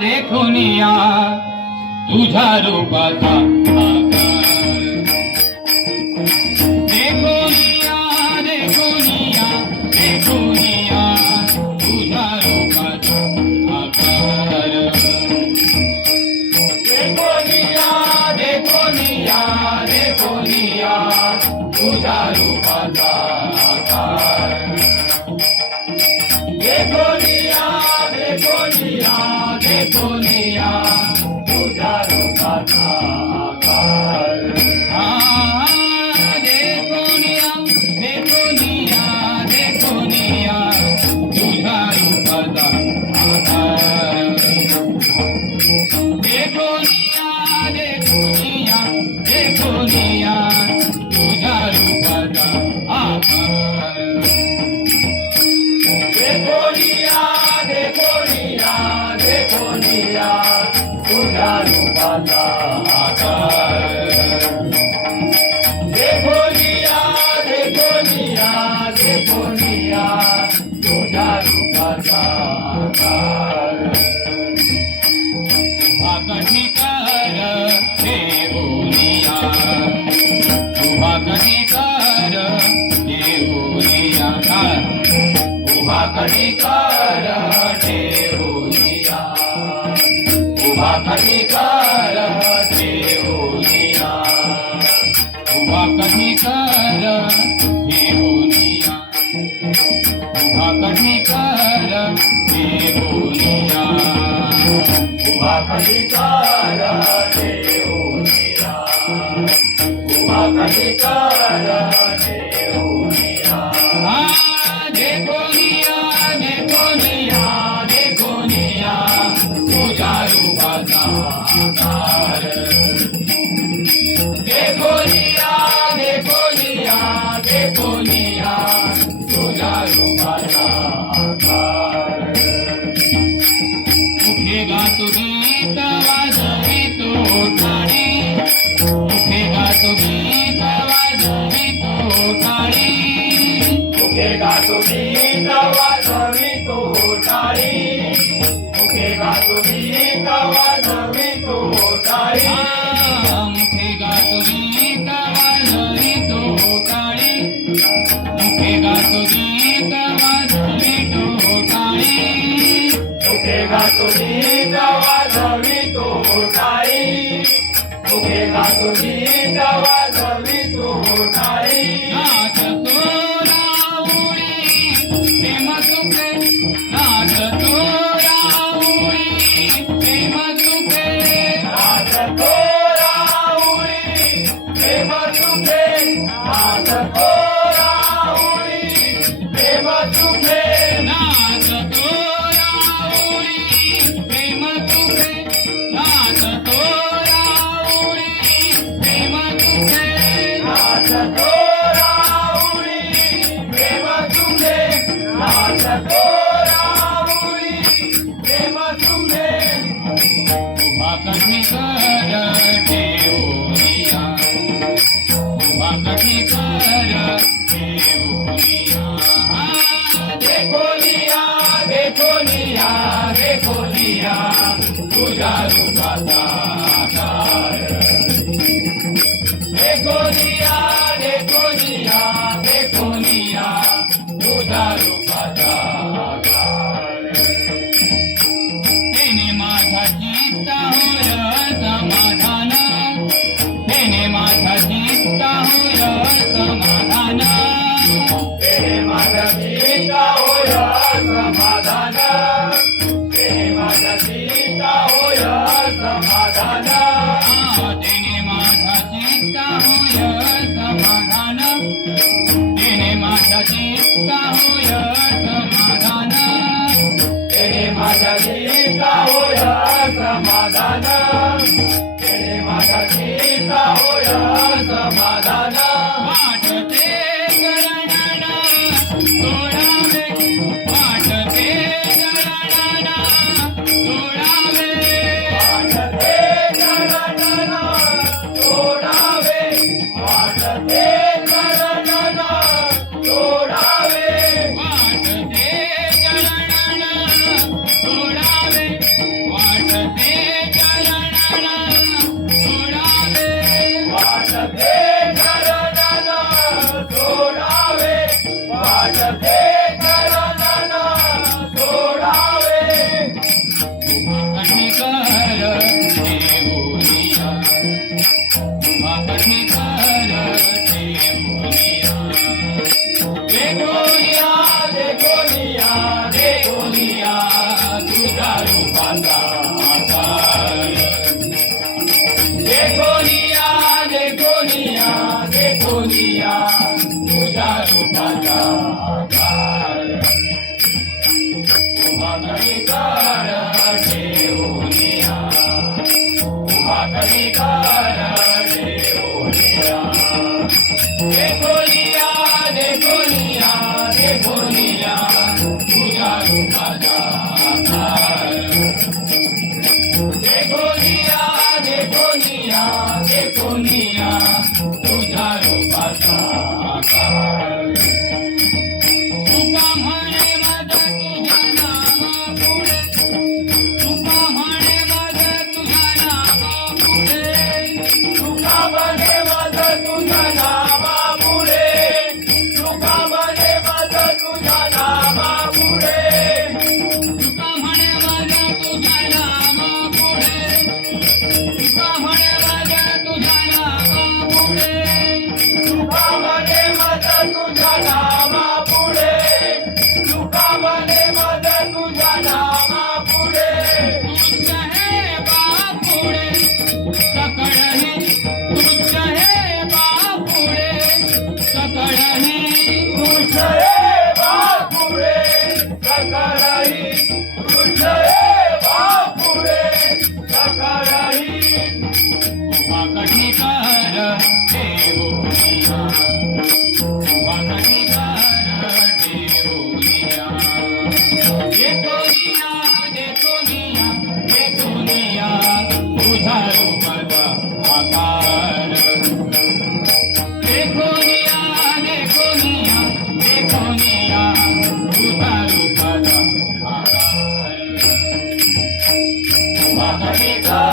देखुनिया तुझा रूपाचा देखुनिया देखुनिया देखुनिया तुझा रूपाचा आकार देखुनिया देखुनिया देखुनिया तुझा रूपाचा आकार देखुनिया देखुनिया देखुनिया तुझा रूपाचा आकार देखुनिया देखुनिया देखुनिया तुझा रूपाचा आकार देखुनिया देखुनिया देखुनिया तुझा रूपाचा आकार देखुनिया देखुनिया देखुनिया तुझा रूपाचा आकार देखुनिया देखुनिया देखुनिया तुझा रूपाचा आकार कधी कर देवुनिया उभा कधी कर देवुनिया उभा कधी कर देवुनिया उभा कधी कर देवुनिया उभा कधी कर देवुनिया उभा कधी कर देवुनिया उभा कधी कर देवुनिया उभा कधी कर देवुनिया देखुनिया देखुनिया देखुनिया तुझा रूपाचा आकार देखुनिया देखुनिया देखुनिया तुझा रूपाचा आकार मुखे गातो गीत वाजवितो टाळी मुखे गातो गीत वाजवितो टाळी मुखे गातो गीत वाजवितो टाळी मुखे गातो गीत वाजवितो टाळी मुखे गातो गीत वाजवितो टाळी मुखे गातो गीत वाजवितो टाळी मुखे गातो गीत वाजवितो टाळी मुखे गातो गीत वाजवितो टाळी नाचतो राऊळी प्रेम सुखे नाचतो राऊळी प्रेम सुखे नाचतो राऊळी प्रेम सुखे नाचतो राऊळी प्रेम सुखे नाचतो राऊळी प्रेम सुखे नाचतो राऊळी प्रेम सुखे नाचतो राऊळी प्रेम सुखे नाचतो राऊळी प्रेम सुखे उभा कधी कर देवुनिया उभा कधी कर देवुनिया देखुनिया देखुनिया देखुनिया तुझा रूपाचा आकार देखुनिया देखुनिया देखुनिया तुझा रूपाचा आकार तेने माझा चित्ता होय समाधान तेने माझा चित्ता होय समाधान तेने माझा चित्ता होय समाधान माझा चित्ता होय समाधान तेने माझा चित्ता होय समाधान वाटते गणना सोडावे वाटते गणना सोडावे वाटते गणना सोडावे वाटते गणना सोडावे वाटते गणना सोडावे वाटते गणना सोडावे वाटते गणना सोडावे वाटते गणना सोडावे कधी कर देवोनिया कधी कर देवोनिया देखोनिया देखोनिया देखोनिया तुझा रूपाचा आकार देखोनिया देखोनिया देखोनिया तुझा रूपाचा आकार उभा कधी कर देवोनिया उभा कधी कर देवोनिया देखोनिया देखोनिया देखोनिया तुझा रूपाचा आकार देखोनिया देखोनिया देखोनिया तुझा रूपाचा आकार तुका म्हणे मज तुझ्या नामा पुढे तुका म्हणे मज तुझ्या नामा पुढे तुका म्हणे मज तुझ्या नामा पुढे तुका म्हणे मज तुझ्या नामा पुढे तुका म्हणे मज तुझ्या नामा पुढे तुका म्हणे मज तुझ्या नामा पुढे तुका म्हणे मज तुझ्या नामा पुढे तुका म्हणे मज तुझ्या नामा पुढे तुझ हे बापुढे सकळही तुझ हे बापुढे सकळही तुझ हे बापुढे सकळही तुझ हे बापुढे सकळही उभा कधी कर देवोनिया उभा कधी कर देवोनिया देखोनिया देखोनिया देखोनिया तुझा रूपाचा आकार देखोनिया देखोनिया देखोनिया तुझा रूपाचा आकार उभा कधी कर